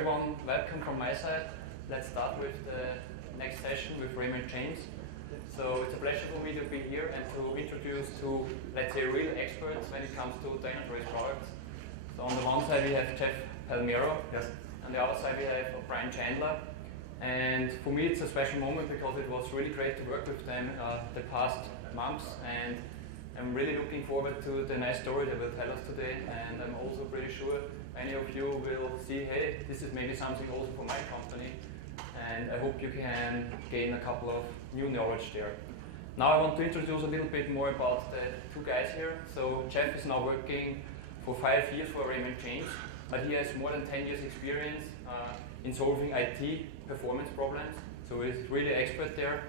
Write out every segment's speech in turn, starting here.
very warm welcome from my side. Let's start with the next session with Raymond James. So it's a pleasure for me to be here and to introduce two, let's say, real experts when it comes to Dynatrace products. So on the one side we have Jeff Palmero. Yes. On the other side we have Brian Chandler. And for me it's a special moment because it was really great to work with them the past months, and I'm really looking forward to the nice story they will tell us today. And I'm also pretty sure many of you will see, hey, this is maybe something also for my company, and I hope you can gain a couple of new knowledge there. Now I want to introduce a little bit more about the two guys here. So Jeff is now working for 5 years for Raymond James, but he has more than 10 years experience in solving IT performance problems, so he's really expert there.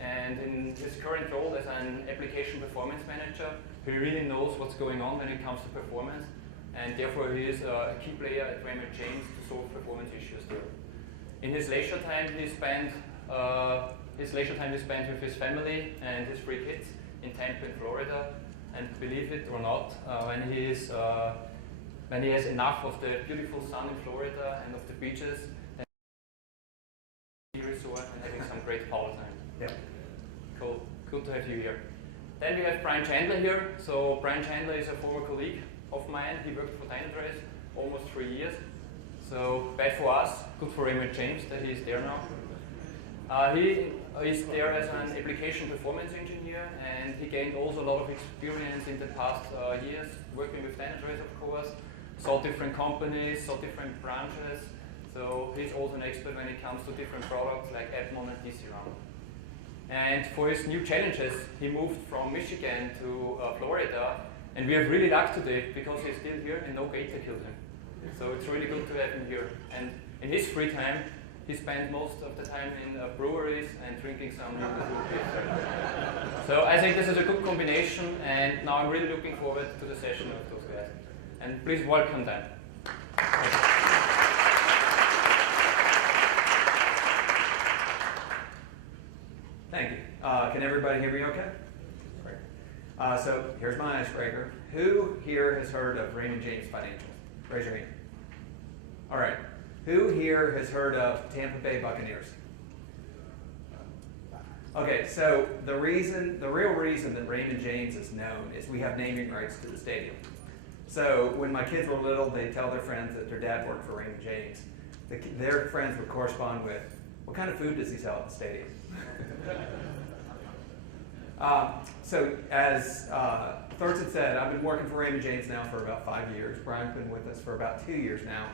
And in his current role as an application performance manager, he really knows what's going on when it comes to performance, and therefore he is a key player at Raymond James to solve performance issues there. In his leisure time, he spent with his family and his 3 kids in Tampa, in Florida. And believe it or not, when he has enough of the beautiful sun in Florida and of the beaches, then he resort and having some great power time. Yep. Cool. Good to have you here. Then we have Brian Chandler here. So Brian Chandler is a former colleague of mine. He worked for Dynatrace almost 3 years. So bad for us, good for Raymond James that he is there now. He is there as an application performance engineer, and he gained also a lot of experience in the past years working with Dynatrace, of course. Saw different companies, saw different branches. So he's also an expert when it comes to different products like AppMon and DC-RUN. And for his new challenges, he moved from Michigan to Florida, and we have really luck today because he's still here and no gator killed him. So it's really good to have him here. And in his free time, he spent most of the time in breweries and drinking some beer. So I think this is a good combination, and now I'm really looking forward to the session of those guys. And please welcome them. Thank you. Can everybody hear me okay? Great. So here's my icebreaker. Who here has heard of Raymond James Financial? Raise your hand. All right. Who here has heard of Tampa Bay Buccaneers? Okay, so the real reason that Raymond James is known is we have naming rights to the stadium. So when my kids were little, they'd tell their friends that their dad worked for Raymond James. Their friends would correspond with, what kind of food does he sell at the stadium? So as Thorsten said, I've been working for Raymond James now for about 5 years. Brian's been with us for about 2 years now.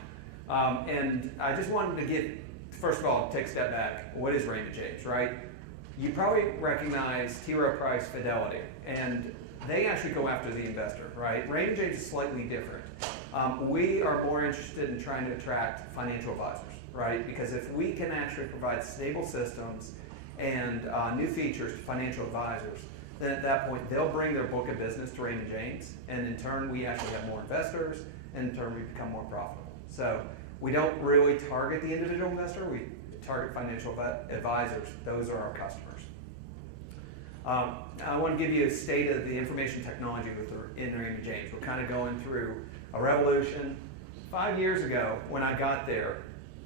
And I just wanted to first of all, take a step back. What is Raymond James, right? You probably recognize T. Rowe Price, Fidelity, and they actually go after the investor, right? Raymond James is slightly different. We are more interested in trying to attract financial advisors, right? Because if we can actually provide stable systems and new features to financial advisors, then at that point they'll bring their book of business to Raymond James, and in turn we actually have more investors, and in turn we become more profitable. So we don't really target the individual investor, we target financial advisors. Those are our customers. I want to give you a state of the information technology in Raymond James. We're kind of going through a revolution. 5 years ago, when I got there,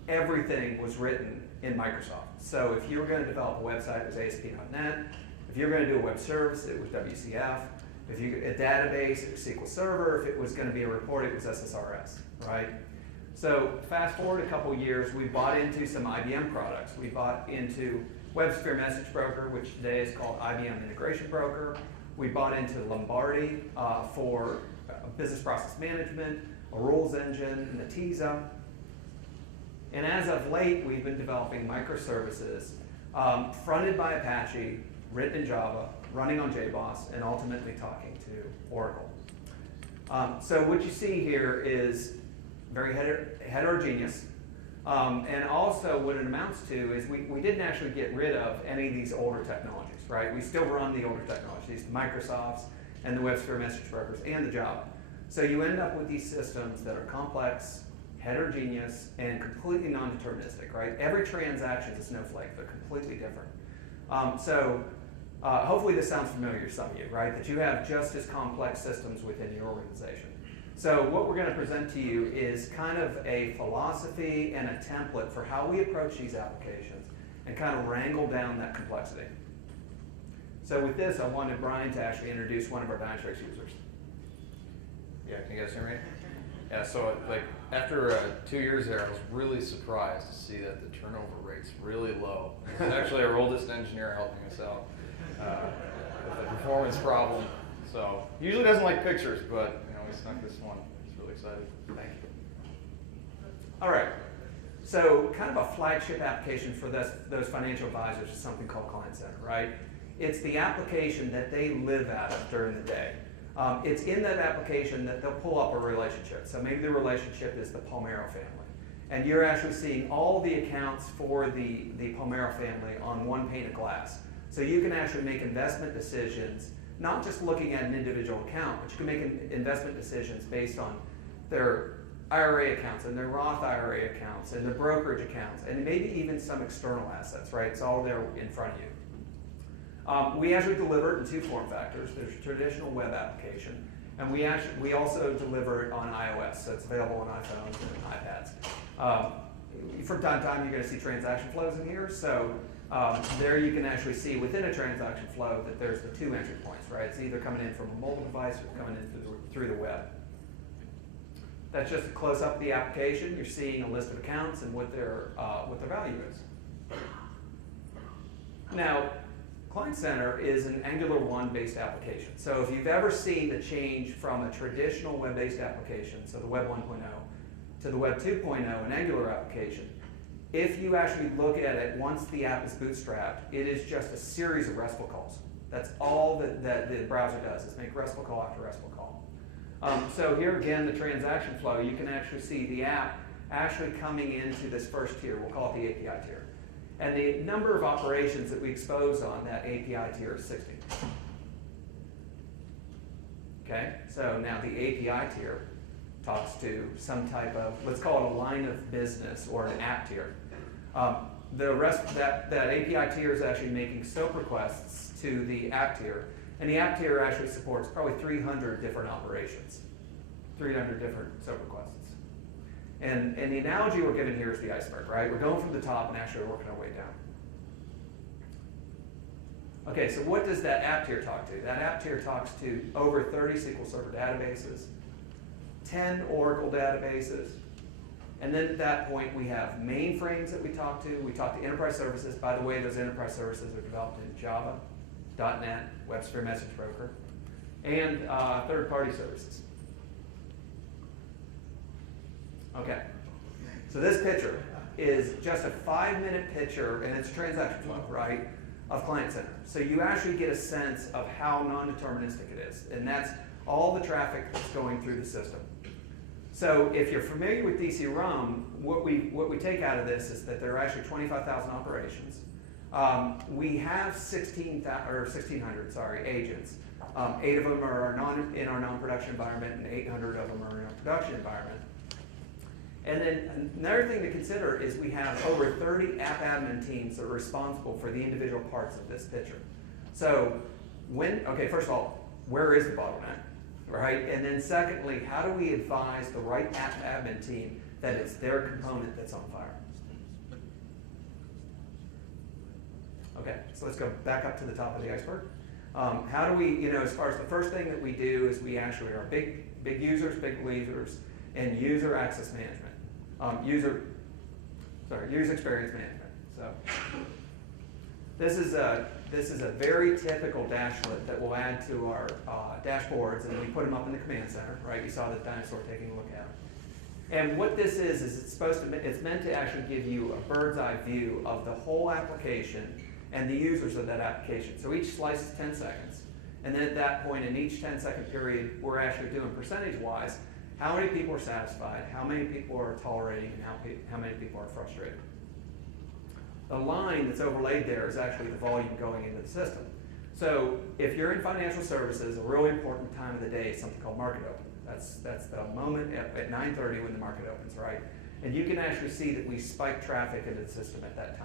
everything was written in Microsoft. So if you were going to develop a website, it was ASP.NET. If you were going to do a web service, it was WCF. If you a database, it was SQL Server. If it was going to be a report, it was SSRS, right? So fast forward a couple years, we bought into some IBM products. We bought into WebSphere Message Broker, which today is called IBM Integration Broker. We bought into Lombardi for business process management, a rules engine, and a TISA. And as of late, we've been developing microservices fronted by Apache, written in Java, running on JBoss, and ultimately talking to Oracle. So what you see here is very heterogeneous. And also what it amounts to is we didn't actually get rid of any of these older technologies, right? We still run the older technologies, the Microsofts and the WebSphere Message Brokers and the Java. So you end up with these systems that are complex, heterogeneous, and completely non-deterministic, right? Every transaction is a snowflake. They're completely different. Hopefully this sounds familiar to some of you, right? That you have just as complex systems within your organization. So what we're going to present to you is kind of a philosophy and a template for how we approach these applications and kind of wrangle down that complexity. So with this, I wanted Brian to actually introduce one of our Dynatrace users. Yeah, can you guys hear me? Yeah, so like after 2 years there, I was really surprised to see that the turnover rate's really low. It's actually our oldest engineer helping us out with a performance problem. So usually doesn't like pictures, but you know, we snuck this one. It's really excited. Thank you. All right. So kind of a flagship application for those financial advisors is something called Client Center, right? It's the application that they live out of during the day. It's in that application that they'll pull up a relationship. So maybe the relationship is the Palmero family. And you're actually seeing all the accounts for the Palmero family on one pane of glass. So you can actually make investment decisions, not just looking at an individual account, but you can make investment decisions based on their IRA accounts and their Roth IRA accounts and their brokerage accounts and maybe even some external assets, right? It's all there in front of you. We actually deliver it in two form factors. There's a traditional web application, and we also deliver it on iOS, so it's available on iPhones and iPads. From time to time, you're going to see transaction flows in here, so there you can actually see within a transaction flow that there's the two entry points, right? It's either coming in from a mobile device or coming in through the web. That's just a close-up of the application. You're seeing a list of accounts and what their value is. Now, Client Center is an Angular 1 based application. So if you've ever seen the change from a traditional web-based application, so the Web 1.0, to the Web 2.0, an Angular application, if you actually look at it once the app is bootstrapped, it is just a series of RESTful calls. That's all that the browser does, is make RESTful call after RESTful call. So here again, the transaction flow, you can actually see the app actually coming into this first tier. We'll call it the API tier. And the number of operations that we expose on that API tier is 60. Okay, so now the API tier talks to some type of, let's call it a line of business or an app tier. The rest of that API tier is actually making SOAP requests to the app tier. And the app tier actually supports probably 300 different operations, 300 different SOAP requests. And the analogy we're given here is the iceberg, right? We're going from the top and actually working our way down. Okay, so what does that app tier talk to? That app tier talks to over 30 SQL Server databases, 10 Oracle databases, and then at that point we have mainframes that we talk to. We talk to enterprise services. By the way, those enterprise services are developed in Java, .NET, WebSphere Message Broker, and third-party services. Okay, so this picture is just a 5-minute picture, and it's a transaction flow, right, of Client Center. So you actually get a sense of how non-deterministic it is, and that's all the traffic that's going through the system. So if you're familiar with DC-ROM, what we take out of this is that there are actually 25,000 operations. We have 1,600 agents. 8 of them are in our non-production environment, and 800 of them are in our production environment. And then another thing to consider is we have over 30 app admin teams that are responsible for the individual parts of this picture. So first of all, where is the bottleneck, right? And then secondly, how do we advise the right app admin team that it's their component that's on fire? Okay, so let's go back up to the top of the iceberg. How do we, as far as the first thing that we do is we actually are big users, big believers in user access management. User experience management. So this is a very typical dashlet that we'll add to our dashboards, and we put them up in the command center, right? You saw the dinosaur taking a look at them. And what this is it's meant to actually give you a bird's eye view of the whole application and the users of that application. So each slice is 10 seconds. And then at that point, in each 10-second period, we're actually doing percentage-wise how many people are satisfied, how many people are tolerating, and how many people are frustrated. The line that's overlaid there is actually the volume going into the system. So if you're in financial services, a really important time of the day is something called market open. That's the moment at 9:30 when the market opens, right? And you can actually see that we spike traffic into the system at that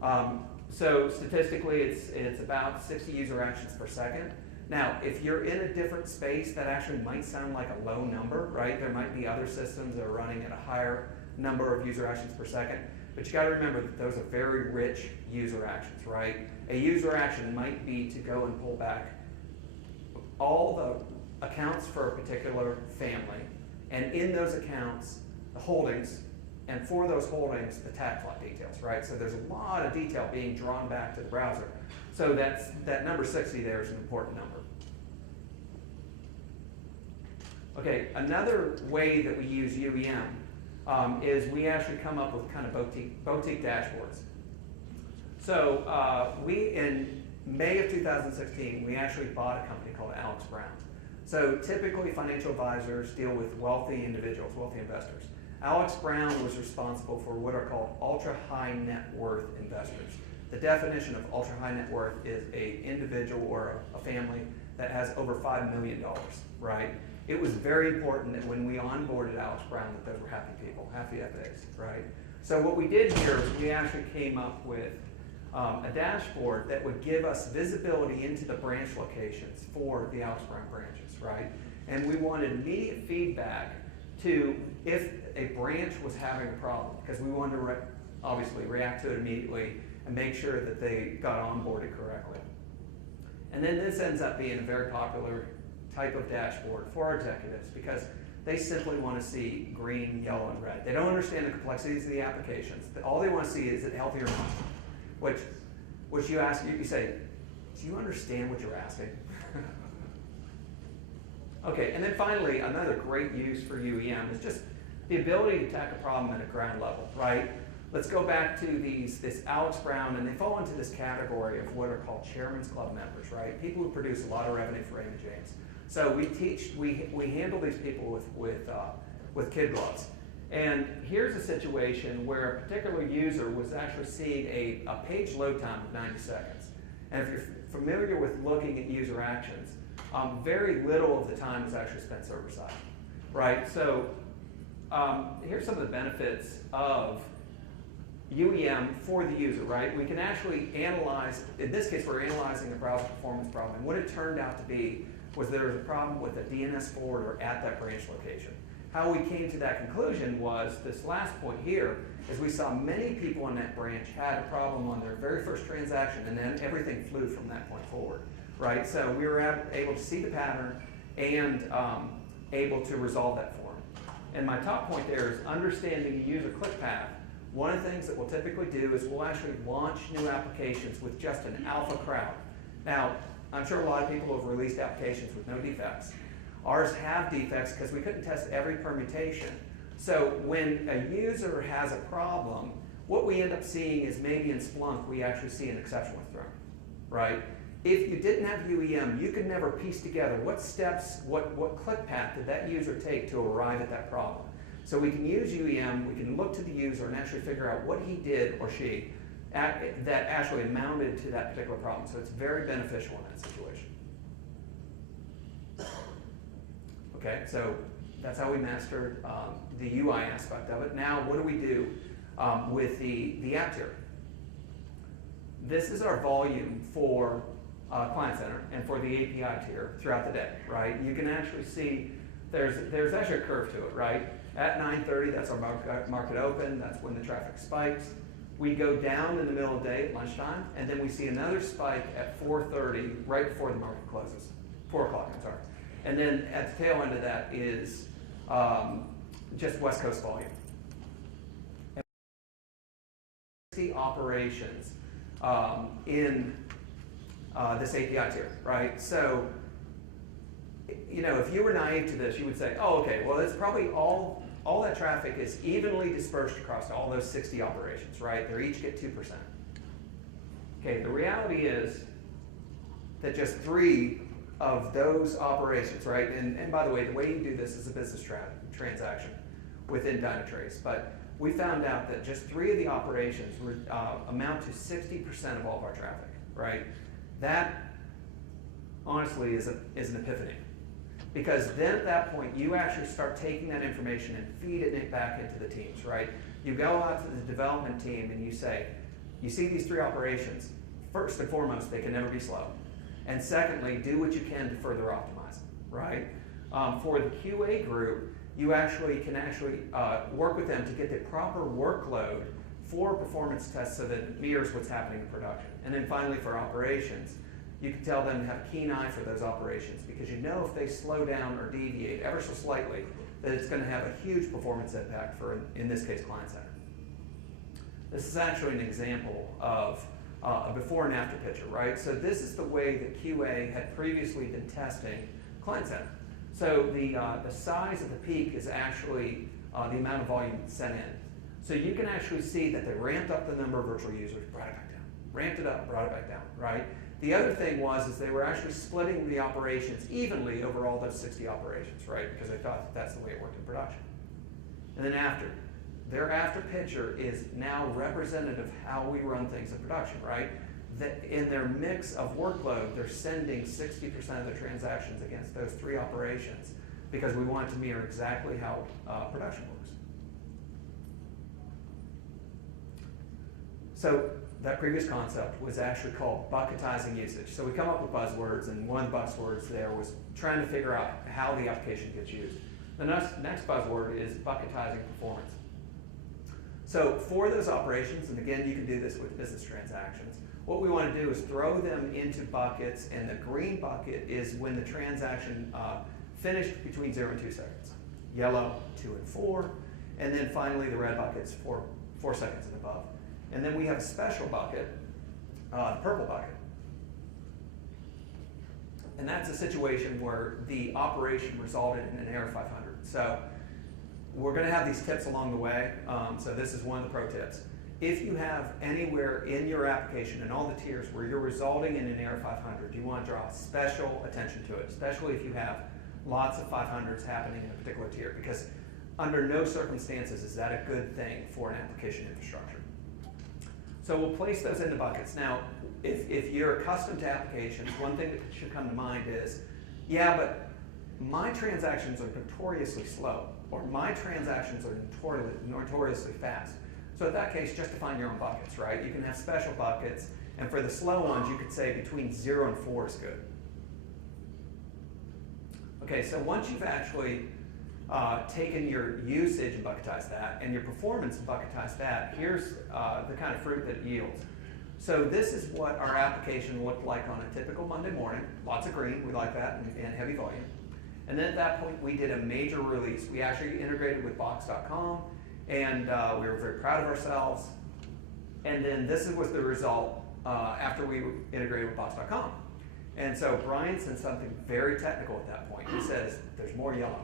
time. So statistically, it's about 60 user actions per second. Now, if you're in a different space, that actually might sound like a low number, right? There might be other systems that are running at a higher number of user actions per second, but you got to remember that those are very rich user actions, right? A user action might be to go and pull back all the accounts for a particular family, and in those accounts, the holdings, and for those holdings, the tax lot details, right? So there's a lot of detail being drawn back to the browser. So that number 60 there is an important number. Okay, another way that we use UEM is we actually come up with kind of boutique dashboards. So in May of 2016, we actually bought a company called Alex Brown. So typically financial advisors deal with wealthy individuals, wealthy investors. Alex Brown was responsible for what are called ultra-high net worth investors. The definition of ultra-high net worth is an individual or a family that has over $5 million, right? It was very important that when we onboarded Alex Brown that those were happy people, happy FAs, right? So what we did here is we actually came up with a dashboard that would give us visibility into the branch locations for the Alex Brown branches, right? And we wanted immediate feedback to if a branch was having a problem, because we wanted to obviously react to it immediately and make sure that they got onboarded correctly. And then this ends up being a very popular type of dashboard for our executives because they simply want to see green, yellow, and red. They don't understand the complexities of the applications. All they want to see is it healthy or not. Which you ask, you say, do you understand what you're asking? Okay, and then finally, another great use for UEM is just the ability to attack a problem at a ground level, right? Let's go back to this Alex Brown, and they fall into this category of what are called Chairman's Club members, right? People who produce a lot of revenue for Raymond James. So we handle these people with kid gloves. And here's a situation where a particular user was actually seeing a page load time of 90 seconds. And if you're familiar with looking at user actions, very little of the time is actually spent server side, right? So here's some of the benefits of UEM for the user, right? We can actually analyze, in this case we're analyzing a browser performance problem. And what it turned out to be was there was a problem with a DNS forwarder at that branch location. How we came to that conclusion was this last point here, is we saw many people in that branch had a problem on their very first transaction, and then everything flew from that point forward, right? So we were able to see the pattern and able to resolve that for them. And my top point there is understanding the user click path. One of the things that we'll typically do is we'll actually launch new applications with just an alpha crowd. Now, I'm sure a lot of people have released applications with no defects. Ours have defects because we couldn't test every permutation. So when a user has a problem, what we end up seeing is maybe in Splunk we actually see an exception was thrown, right? If you didn't have UEM, you could never piece together what steps, what click path did that user take to arrive at that problem. So we can use UEM, we can look to the user and actually figure out what he did or she that actually amounted to that particular problem. So it's very beneficial in that situation. Okay, so that's how we mastered the UI aspect of it. Now, what do we do with the app tier? This is our volume for Client Center and for the API tier throughout the day, right? You can actually see there's actually a curve to it, right? At 9:30, that's our market open. That's when the traffic spikes. We go down in the middle of the day at lunchtime, and then we see another spike at 4:30, right before the market closes. 4 o'clock, I'm sorry. And then at the tail end of that is just West Coast volume. And 60 operations in this API tier, right? So, you know, if you were naive to this, you would say, oh, okay, well, it's probably all that traffic is evenly dispersed across all those 60 operations, right? They each get 2%. Okay, the reality is that just 3 of those operations, right? And by the way, the way you do this is a business transaction within Dynatrace. But we found out that just 3 of the operations amount to 60% of all of our traffic, right? That, honestly, is an epiphany. Because then at that point, you actually start taking that information and feeding it back into the teams, right? You go out to the development team and you say, you see these 3 operations, first and foremost, they can never be slow. And secondly, do what you can to further optimize them, right? For the QA group, you can work with them to get the proper workload for performance tests so that it mirrors what's happening in production. And then finally, for operations, you can tell them to have a keen eye for those operations, because you know if they slow down or deviate ever so slightly, that it's going to have a huge performance impact for, in this case, client center. This is actually an example of a before and after picture, right? So this is the way that QA had previously been testing client center. So the size of the peak is actually the amount of volume sent in. So you can actually see that they ramped up the number of virtual users, brought it back down. Ramped it up, brought it back down, right? The other thing is they were actually splitting the operations evenly over all those 60 operations, right? Because they thought that's the way it worked in production. And then after. Their after picture is now representative of how we run things in production, right? That in their mix of workload, they're sending 60% of the transactions against those 3 operations, because we want it to mirror exactly how production works. So that previous concept was actually called bucketizing usage. So we come up with buzzwords, and one of the buzzwords there was trying to figure out how the application gets used. The next buzzword is bucketizing performance. So for those operations, and again, you can do this with business transactions, what we want to do is throw them into buckets, and the green bucket is when the transaction finished between 0 and 2 seconds. Yellow, 2 and 4, and then finally the red bucket's 4 seconds and above. And then we have a special bucket, the purple bucket. And that's a situation where the operation resulted in an error 500. So we're going to have these tips along the way. So this is one of the pro tips. If you have anywhere in your application in all the tiers where you're resulting in an error 500, you want to draw special attention to it, especially if you have lots of 500s happening in a particular tier, because under no circumstances is that a good thing for an application infrastructure. So we'll place those into buckets. Now, if you're accustomed to applications, one thing that should come to mind is, yeah, but my transactions are notoriously slow, or my transactions are notoriously fast. So in that case, just define your own buckets, right? You can have special buckets, and for the slow ones, you could say between 0 and 4 is good. Okay, so once you've actually taken your usage and bucketized that, and your performance and bucketized that, here's the kind of fruit that it yields. So this is what our application looked like on a typical Monday morning. Lots of green, we like that, and heavy volume. And then at that point, we did a major release. We actually integrated with box.com, and we were very proud of ourselves. And then this was the result after we integrated with box.com. And so Brian said something very technical at that point. He says, there's more yellow.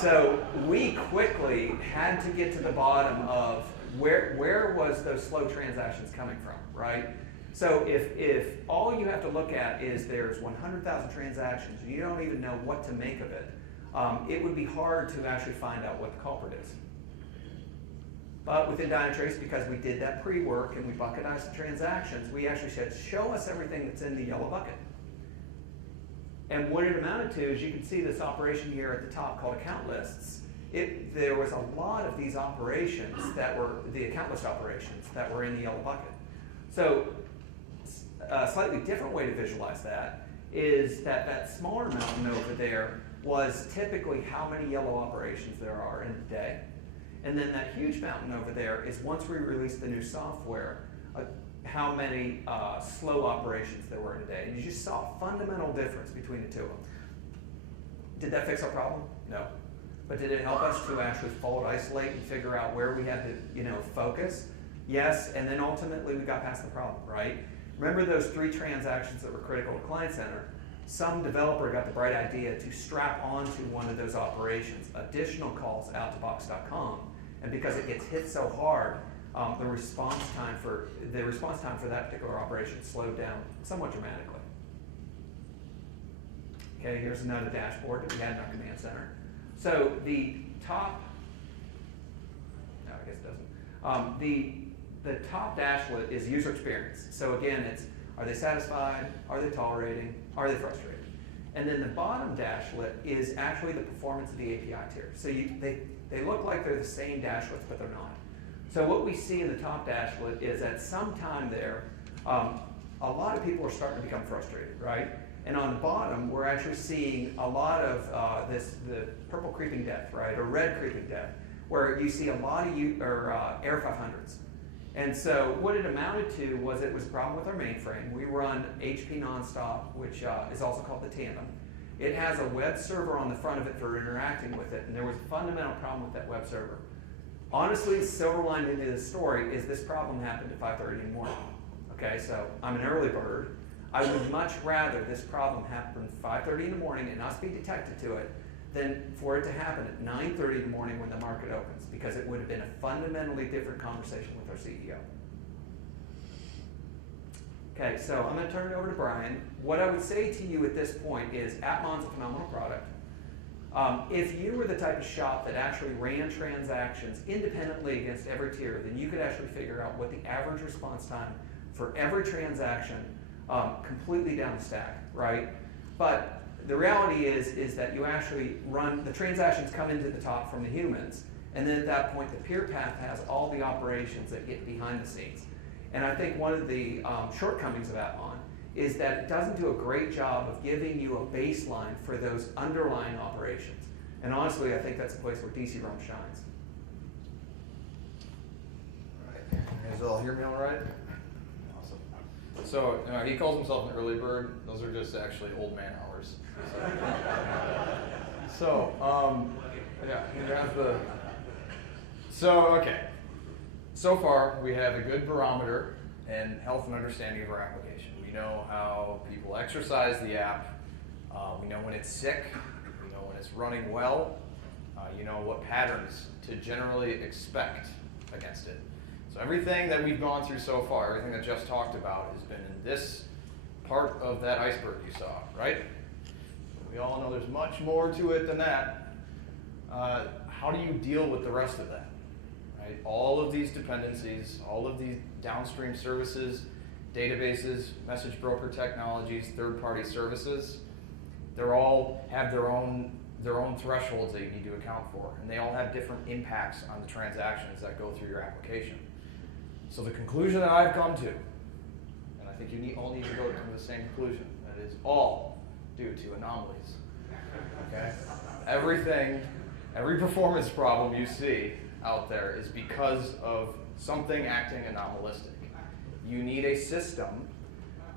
So we quickly had to get to the bottom of where was those slow transactions coming from, right? So if all you have to look at is there's 100,000 transactions and you don't even know what to make of it, it would be hard to actually find out what the culprit is. But within Dynatrace, because we did that pre-work and we bucketized the transactions, we actually said, show us everything that's in the yellow bucket. And what it amounted to is, you can see this operation here at the top called account lists. There was a lot of these operations that were the account list operations that were in the yellow bucket. So a slightly different way to visualize that is that smaller mountain over there was typically how many yellow operations there are in a day. And then that huge mountain over there is, once we released the new software, how many slow operations there were in a day. And you just saw a fundamental difference between the two of them. Did that fix our problem? No. But did it help us to actually fault isolate and figure out where we had to, focus? Yes, and then ultimately we got past the problem, right? Remember those 3 transactions that were critical to Client Center? Some developer got the bright idea to strap onto one of those operations additional calls out to box.com, and because it gets hit so hard, the response time for that particular operation slowed down somewhat dramatically. Okay, here's another dashboard that we had in our command center. So the top, no, I guess it doesn't. The top dashlet is user experience. So again, it's, are they satisfied? Are they tolerating? Are they frustrated? And then the bottom dashlet is actually the performance of the API tier. So they look like they're the same dashlets, but they're not. So what we see in the top dashlet is at some time there, a lot of people are starting to become frustrated, right? And on the bottom, we're actually seeing a lot of the purple creeping death, right, or red creeping death, where you see a lot of Air 500s. And so what it amounted to was it was a problem with our mainframe. We run HP Nonstop, which is also called the Tandem. It has a web server on the front of it for interacting with it, and there was a fundamental problem with that web server. Honestly, the silver lining into this story is this problem happened at 5:30 in the morning. Okay, so I'm an early bird. I would much rather this problem happen at 5:30 in the morning and us be detected to it than for it to happen at 9:30 in the morning when the market opens, because it would have been a fundamentally different conversation with our CEO. Okay, so I'm going to turn it over to Brian. What I would say to you at this point is Appmon's a phenomenal product. If you were the type of shop that actually ran transactions independently against every tier, then you could actually figure out what the average response time for every transaction completely down the stack, right? But the reality is that you actually run, the transactions come into the top from the humans, and then at that point the peer path has all the operations that get behind the scenes. And I think one of the shortcomings of Appmon is that it doesn't do a great job of giving you a baseline for those underlying operations. And honestly, I think that's a place where DC Roam shines. All right. You guys all hear me all right? Awesome. So he calls himself an early bird. Those are just actually old man hours. Yeah, you have the. So okay. So far, we have a good barometer and health and understanding of our application. We know how people exercise the app. We know when it's sick. We know when it's running well. You know what patterns to generally expect against it. So everything that we've gone through so far, everything that Jeff's talked about, has been in this part of that iceberg you saw, right? We all know there's much more to it than that. How do you deal with the rest of that? Right? All of these dependencies, all of these downstream services, databases, message broker technologies, third-party services, they all have their own thresholds that you need to account for, and they all have different impacts on the transactions that go through your application. So the conclusion that I've come to, and I think you all need to go to the same conclusion, that is all due to anomalies. Okay? Every performance problem you see out there is because of something acting anomalistic. You need a system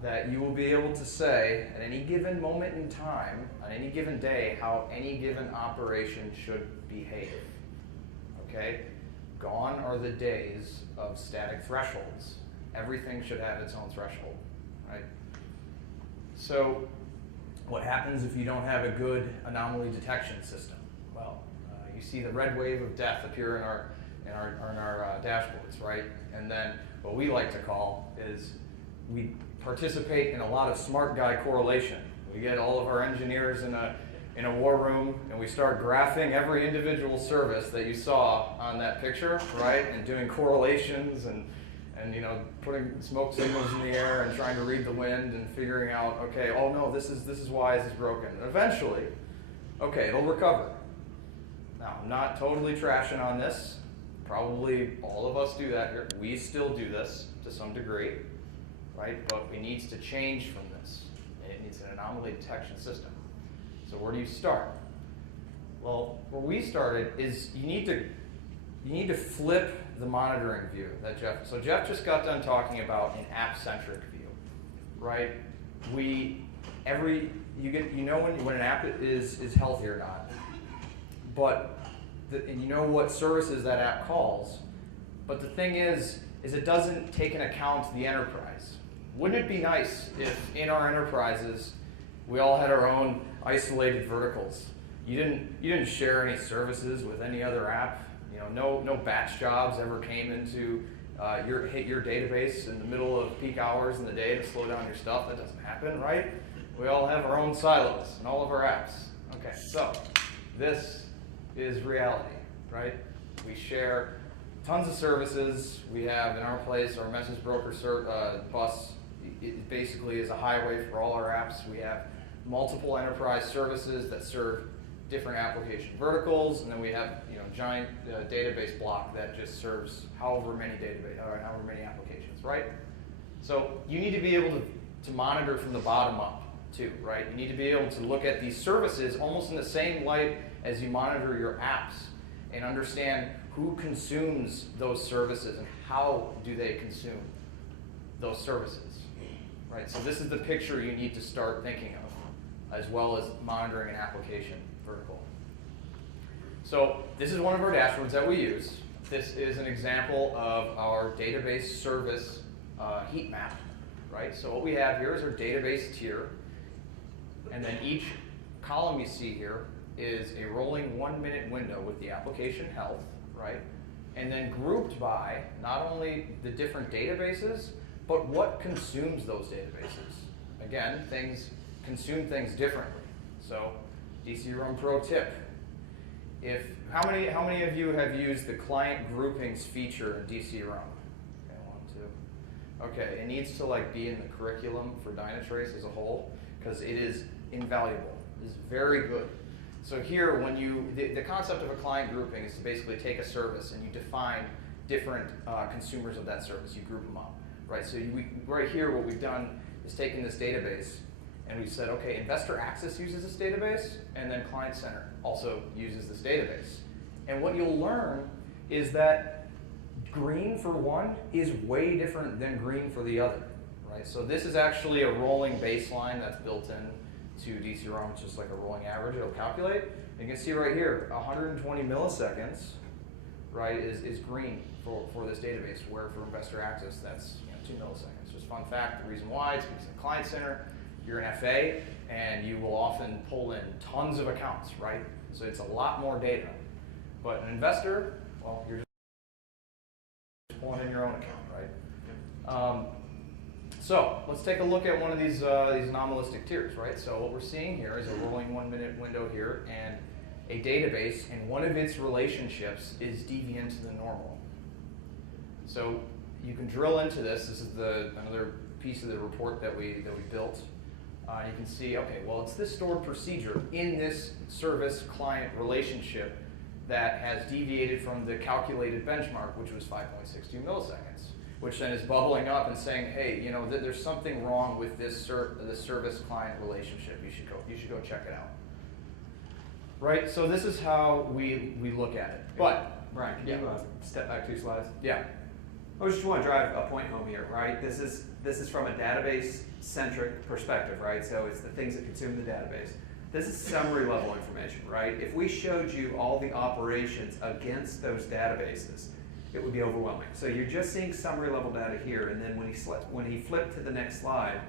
that you will be able to say at any given moment in time, on any given day, how any given operation should behave. Okay? Gone are the days of static thresholds. Everything should have its own threshold, right? So what happens if you don't have a good anomaly detection system? Well, you see the red wave of death appear in our dashboards, right? And then what we like to call is we participate in a lot of smart guy correlation. We get all of our engineers in a war room, and we start graphing every individual service that you saw on that picture, right? And doing correlations and putting smoke signals in the air and trying to read the wind and figuring out, okay, oh no, this is why this is broken. And eventually, okay, it'll recover. Now, I'm not totally trashing on this. Probably all of us do that here. We still do this to some degree, right? But it needs to change from this. And it needs an anomaly detection system. So where do you start? Well, where we started is you need to flip the monitoring view that so Jeff just got done talking about an app-centric view, right? When an app is healthy or not, but and you know what services that app calls. But the thing is it doesn't take into account the enterprise. Wouldn't it be nice if in our enterprises we all had our own isolated verticals? You didn't share any services with any other app. No batch jobs ever came into hit your database in the middle of peak hours in the day to slow down your stuff. That doesn't happen, right? We all have our own silos in all of our apps. Okay, so this is reality, right? We share tons of services. We have in our place our message broker bus. It basically is a highway for all our apps. We have multiple enterprise services that serve different application verticals, and then we have giant database block that just serves however many applications, right? So you need to be able to monitor from the bottom up too, right? You need to be able to look at these services almost in the same light as you monitor your apps and understand who consumes those services and how do they consume those services, right? So this is the picture you need to start thinking of, as well as monitoring an application vertical. So this is one of our dashboards that we use. This is an example of our database service heat map, right? So what we have here is our database tier, and then each column you see here is a rolling 1-minute window with the application health, right? And then grouped by not only the different databases, but what consumes those databases. Again, things consume things differently. So DC-ROM pro tip. How many of you have used the client groupings feature in DC-ROM? Okay, 1, 2. Okay, it needs to be in the curriculum for Dynatrace as a whole because it is invaluable. It is very good. So here, when the concept of a client grouping is to basically take a service and you define different consumers of that service. You group them up, right? So right here, what we've done is taken this database and we said, okay, Investor Access uses this database, and then Client Center also uses this database. And what you'll learn is that green for one is way different than green for the other, right? So this is actually a rolling baseline that's built in to DC-ROM, it's just like a rolling average it'll calculate. You can see right here, 120 milliseconds, right, is green for this database, where for Investor Access, that's 2 milliseconds. Just fun fact, the reason why is because in Client Center, you're an FA, and you will often pull in tons of accounts, right? So it's a lot more data. But an investor, well, you're just pulling in your own account, right? So let's take a look at one of these anomalistic tiers, right? So what we're seeing here is a rolling 1-minute window here, and a database, and one of its relationships is deviant to the normal. So you can drill into this. This is another piece of the report that we built. You can see, okay, well, it's this stored procedure in this service client relationship that has deviated from the calculated benchmark, which was 5.62 milliseconds, which then is bubbling up and saying, hey, there's something wrong with this service client relationship. You should go check it out. Right? So this is how we look at it. But Brian, can you step back 2 slides? Yeah. I just want to drive a point home here, right? This is from a database-centric perspective, right? So it's the things that consume the database. This is summary level information, right? If we showed you all the operations against those databases, it would be overwhelming. So you're just seeing summary level data here, and then when he flipped to the next slide,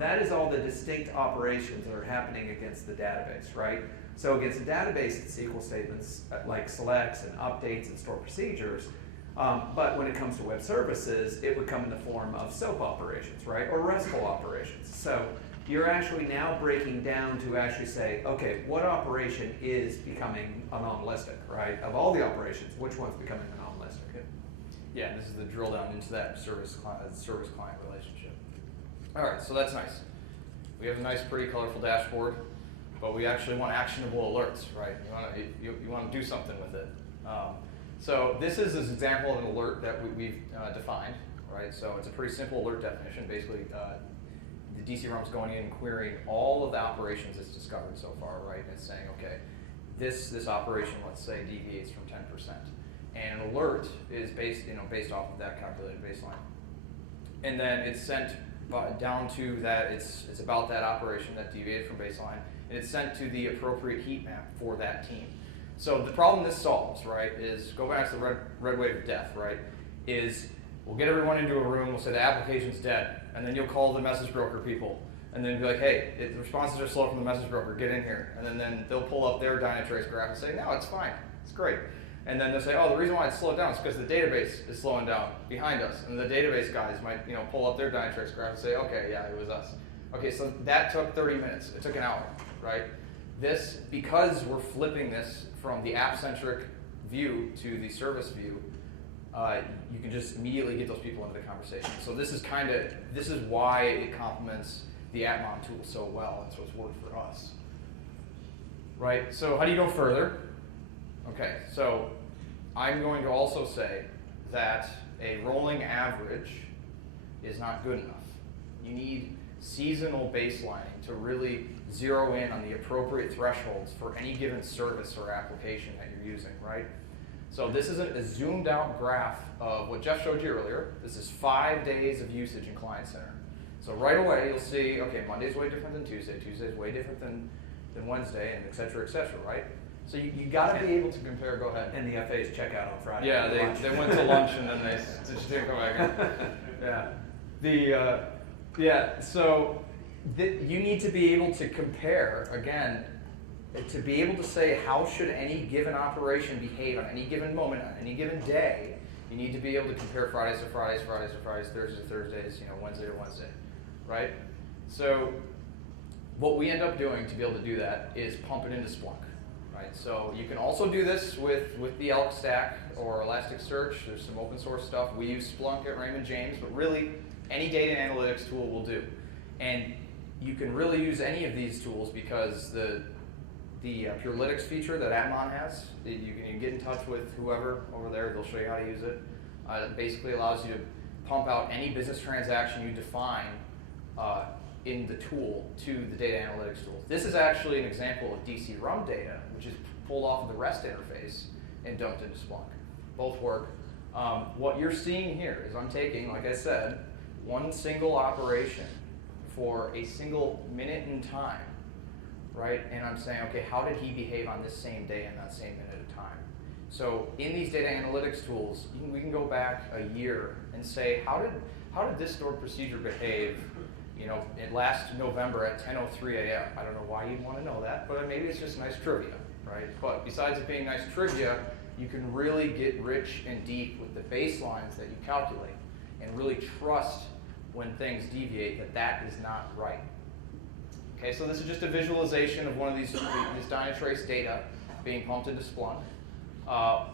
that is all the distinct operations that are happening against the database, right? So against the database, it's SQL statements like selects and updates and store procedures. But when it comes to web services, it would come in the form of SOAP operations, right? Or RESTful operations. So you're actually now breaking down to actually say, okay, what operation is becoming anomalistic, right? Of all the operations, which one's becoming anomalistic? Yeah, this is the drill down into that service client relationship. All right, so that's nice. We have a nice, pretty colorful dashboard, but we actually want actionable alerts, right? You want to do something with it. So this is an example of an alert that we've defined, right? So it's a pretty simple alert definition. Basically, the DC-ROM is going in and querying all of the operations it's discovered so far, right? And it's saying, okay, this operation, let's say, deviates from 10%. And an alert is based off of that calculated baseline. And then it's sent down to that, it's about that operation that deviated from baseline, and it's sent to the appropriate heat map for that team. So the problem this solves, right, is, go back to the red wave of death, right, is we'll get everyone into a room, we'll say the application's dead, and then you'll call the message broker people, and then be like, hey, the responses are slow from the message broker, get in here. And then they'll pull up their Dynatrace graph and say, no, it's fine, it's great. And then they'll say, oh, the reason why it's slowed down is because the database is slowing down behind us. And the database guys might pull up their Dynatrace graph and say, okay, yeah, it was us. Okay, so that took 30 minutes. It took an hour, right? This, because we're flipping this from the app-centric view to the service view, you can just immediately get those people into the conversation. So this is why it complements the AppMon tool so well. That's what's worked for us. Right, so how do you go further? Okay, so I'm going to also say that a rolling average is not good enough. You need seasonal baselining to really zero in on the appropriate thresholds for any given service or application that you're using, right? So this is a zoomed out graph of what Jeff showed you earlier. This is 5 days of usage in Client Center. So right away you'll see, okay, Monday's way different than Tuesday, Tuesday's way different than Wednesday, and et cetera, right? So you got to be able to compare. Go ahead. And the FAs check out on Friday. Yeah, they went to lunch and then they just didn't come back in. So you need to be able to compare, again, to be able to say how should any given operation behave on any given moment, on any given day. You need to be able to compare Fridays to Fridays, Fridays to Fridays, Thursdays to Thursdays, Wednesday to Wednesday, right? So what we end up doing to be able to do that is pump it into Splunk, right? So you can also do this with the Elk stack or Elasticsearch. There's some open source stuff. We use Splunk at Raymond James, but really any data analytics tool will do. And you can really use any of these tools because the Purelytics feature that Atmon has, you can get in touch with whoever over there, they'll show you how to use it. It basically allows you to pump out any business transaction you define in the tool to the data analytics tool. This is actually an example of DC RUM data, which is pulled off of the REST interface and dumped into Splunk. Both work. What you're seeing here is I'm taking, like I said, one single operation for a single minute in time, right? And I'm saying, okay, how did he behave on this same day and that same minute of time? So in these data analytics tools, we can go back a year and say, how did this stored procedure behave, in last November at 10:03 a.m. I don't know why you'd want to know that, but maybe it's just nice trivia, right? But besides it being nice trivia, you can really get rich and deep with the baselines that you calculate and really trust when things deviate that is not right. Okay, so this is just a visualization of one of these Dynatrace data being pumped into Splunk.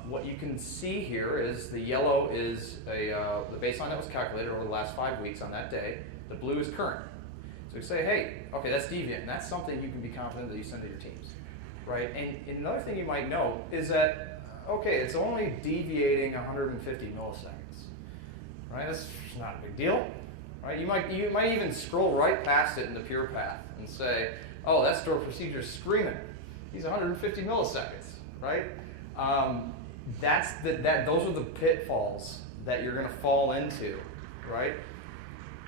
What you can see here is the yellow is the baseline that was calculated over the last 5 weeks on that day. The blue is current. So you say, hey, okay, that's deviant, and that's something you can be confident that you send to your teams, right? And another thing you might know is that, okay, it's only deviating 150 milliseconds, right? That's not a big deal, right? You might even scroll right past it in the pure path and say, oh, that stored procedure is screaming. He's 150 milliseconds, right? Those are the pitfalls that you're going to fall into, right?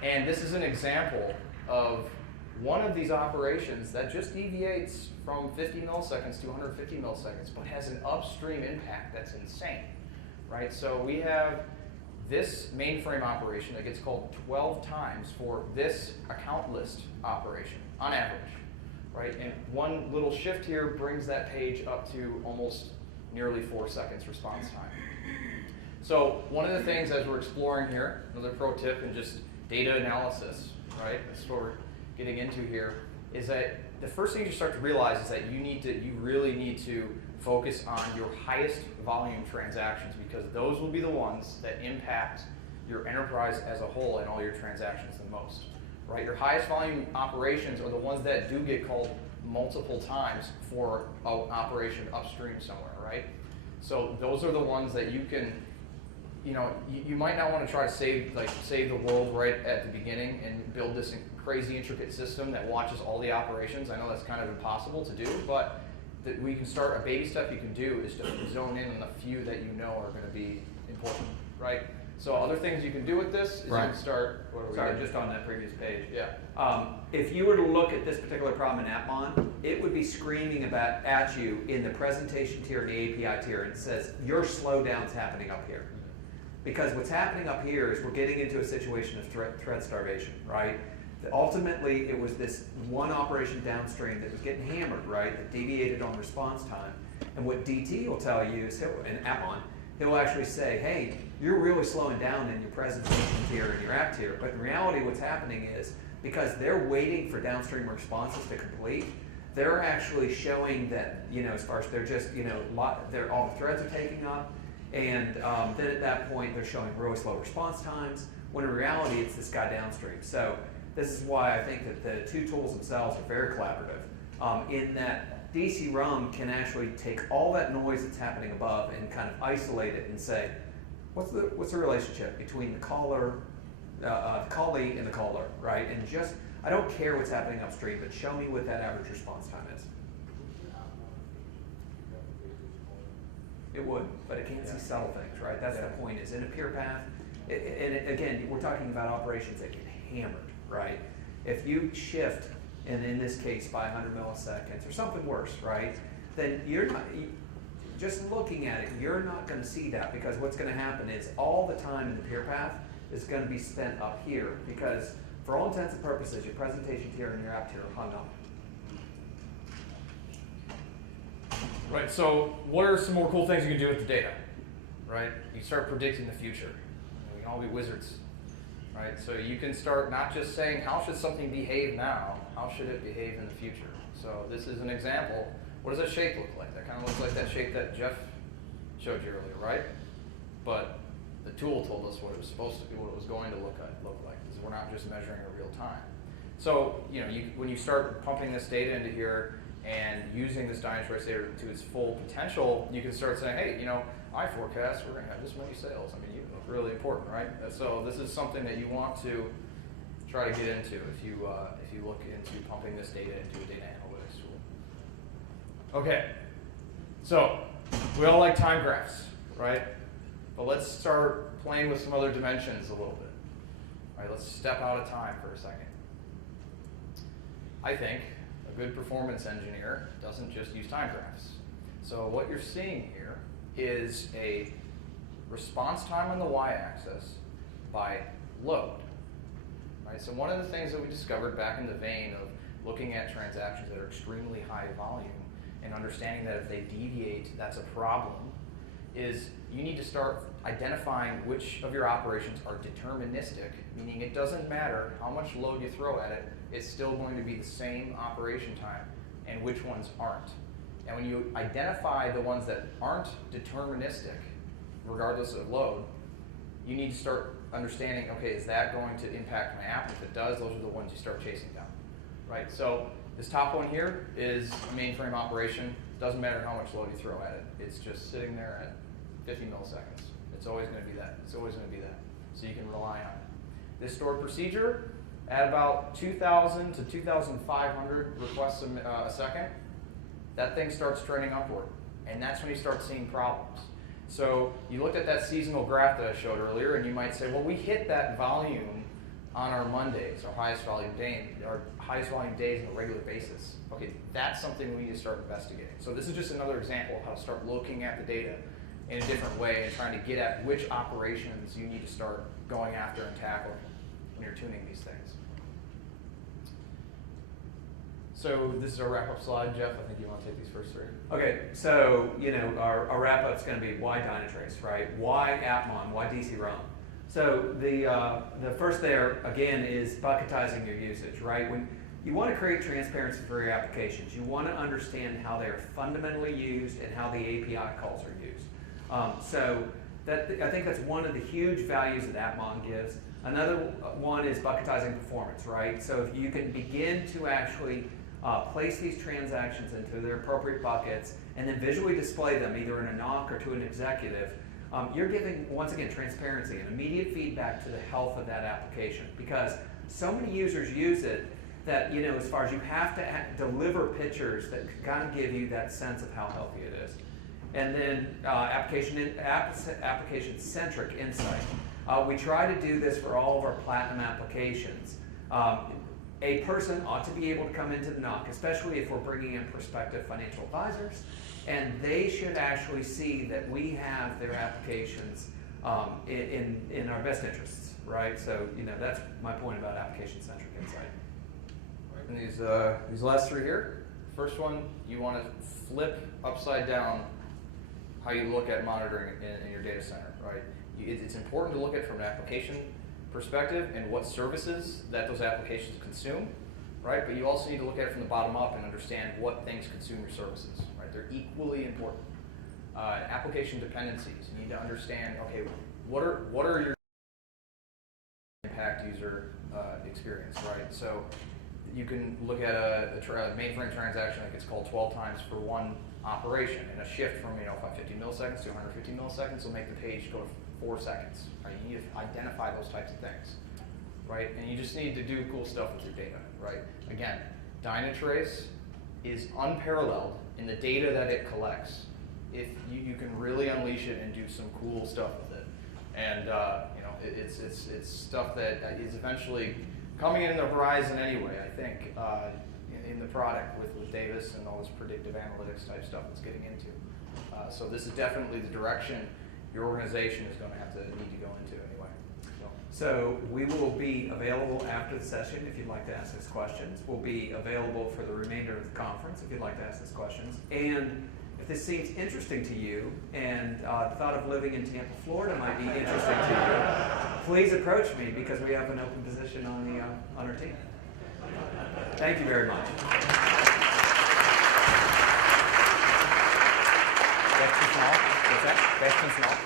And this is an example of one of these operations that just deviates from 50 milliseconds to 150 milliseconds, but has an upstream impact that's insane, right? So we have this mainframe operation that gets called 12 times for this account list operation, on average, right? And one little shift here brings that page up to almost nearly 4 seconds response time. So one of the things as we're exploring here, another pro tip and just data analysis, right? That's what we're getting into here, is that the first thing you start to realize is that you really need to focus on your highest volume transactions, because those will be the ones that impact your enterprise as a whole and all your transactions the most, right? Your highest volume operations are the ones that do get called multiple times for an operation upstream somewhere, right? So those are the ones that you can, you might not want to try to save the world right at the beginning and build this crazy intricate system that watches all the operations. I know that's kind of impossible to do, but we can start, a baby step you can do is to zone in on the few that you know are going to be important, right? So other things you can do with this is you can start, just on that previous page. Yeah. If you were to look at this particular problem in Atmon, it would be screaming at you in the presentation tier and the API tier, and it says, your slowdown's happening up here. Because what's happening up here is we're getting into a situation of thread starvation, right? Ultimately, it was this one operation downstream that was getting hammered, right? That deviated on response time. And what DT will tell you is, in Atmon, he'll actually say, hey, you're really slowing down in your presentation tier and your app tier. But in reality, what's happening is, because they're waiting for downstream responses to complete, they're actually showing that, as far as they're just, all the threads are taking up. And then at that point, they're showing really slow response times, when in reality, it's this guy downstream. So this is why I think that the two tools themselves are very collaborative, in that DC RUM can actually take all that noise that's happening above and kind of isolate it and say, what's the relationship between the caller callee and the caller, right? And just, I don't care what's happening upstream, but show me what that average response time is. It would, but it can't see subtle things, right? That's the point, is in a peer path, and again, we're talking about operations that get hammered, right? If you shift, and in this case by 100 milliseconds or something worse, right? Then you're not, just looking at it, you're not going to see that, because what's going to happen is all the time in the peer path is going to be spent up here, because for all intents and purposes, your presentation tier and your app tier are hung up. Right, so what are some more cool things you can do with the data, right? You start predicting the future. We can all be wizards, right? So you can start not just saying, how should something behave now? How should it behave in the future? So this is an example. What does that shape look like? That kind of looks like that shape that Jeff showed you earlier, right? But the tool told us what it was supposed to be, what it was going to look like, because we're not just measuring in real time. So when you start pumping this data into here, and using this Dynatrace data to its full potential, you can start saying, hey, I forecast we're going to have this many sales. I mean, it's really important, right? So this is something that you want to try to get into if you look into pumping this data into a data analytics tool. Okay, so we all like time graphs, right? But let's start playing with some other dimensions a little bit. All right, let's step out of time for a second. I think a good performance engineer doesn't just use time graphs. So what you're seeing here is a response time on the y-axis by load. Right? So one of the things that we discovered back in the vein of looking at transactions that are extremely high volume and understanding that if they deviate, that's a problem, is you need to start identifying which of your operations are deterministic, meaning it doesn't matter how much load you throw at it, it's still going to be the same operation time, and which ones aren't. And when you identify the ones that aren't deterministic, regardless of load, you need to start understanding, okay, is that going to impact my app? If it does, those are the ones you start chasing down, right? So this top one here is a mainframe operation. Doesn't matter how much load you throw at it. It's just sitting there at 50 milliseconds. It's always going to be that. It's always going to be that. So you can rely on it. This stored procedure, at about 2,000 to 2,500 requests a second, that thing starts trending upward. And that's when you start seeing problems. So you looked at that seasonal graph that I showed earlier, and you might say, well, we hit that volume on our Mondays, our highest volume days on a regular basis. Okay, that's something we need to start investigating. So this is just another example of how to start looking at the data in a different way and trying to get at which operations you need to start going after and tackling when you're tuning these things. So this is our wrap-up slide. Jeff, I think you want to take these first three. Okay, so our wrap-up is going to be why Dynatrace, right? Why AppMon? Why DC-ROM? So the first there, again, is bucketizing your usage, right? When you want to create transparency for your applications, you want to understand how they're fundamentally used and how the API calls are used. So I think that's one of the huge values that AppMon gives. Another one is bucketizing performance, right? So if you can begin to actually place these transactions into their appropriate buckets and then visually display them either in a NOC or to an executive, you're giving, once again, transparency and immediate feedback to the health of that application, because so many users use it that, as far as you have to deliver pictures that kind of give you that sense of how healthy it is. And then application-centric insight. We try to do this for all of our platinum applications. A person ought to be able to come into the NOC, especially if we're bringing in prospective financial advisors, and they should actually see that we have their applications in our best interests, right? So, that's my point about application-centric insight. And these last three here, first one, you want to flip upside down how you look at monitoring in your data center, right? It's important to look at it from an application perspective and what services that those applications consume, right? But you also need to look at it from the bottom up and understand what things consume your services, right? They're equally important. Application dependencies, you need to understand, okay, what are your impact user experience, right? So you can look at a mainframe transaction that gets called 12 times for one operation, and a shift from 50 milliseconds to 150 milliseconds will make the page go to 4 seconds. Right? You need to identify those types of things. right? And you just need to do cool stuff with your data, right? Again, Dynatrace is unparalleled in the data that it collects. If you can really unleash it and do some cool stuff with it. And you know, it's stuff that is eventually coming in the horizon anyway, I think, in the product with Davis and all this predictive analytics type stuff it's getting into. So this is definitely the direction your organization is going to have to need to go into anyway. So we will be available after the session if you'd like to ask us questions. We'll be available for the remainder of the conference if you'd like to ask us questions. And if this seems interesting to you and the thought of living in Tampa, Florida might be interesting to you, please approach me because we have an open position on our team. Thank you very much. Questions now? What's that? Questions now?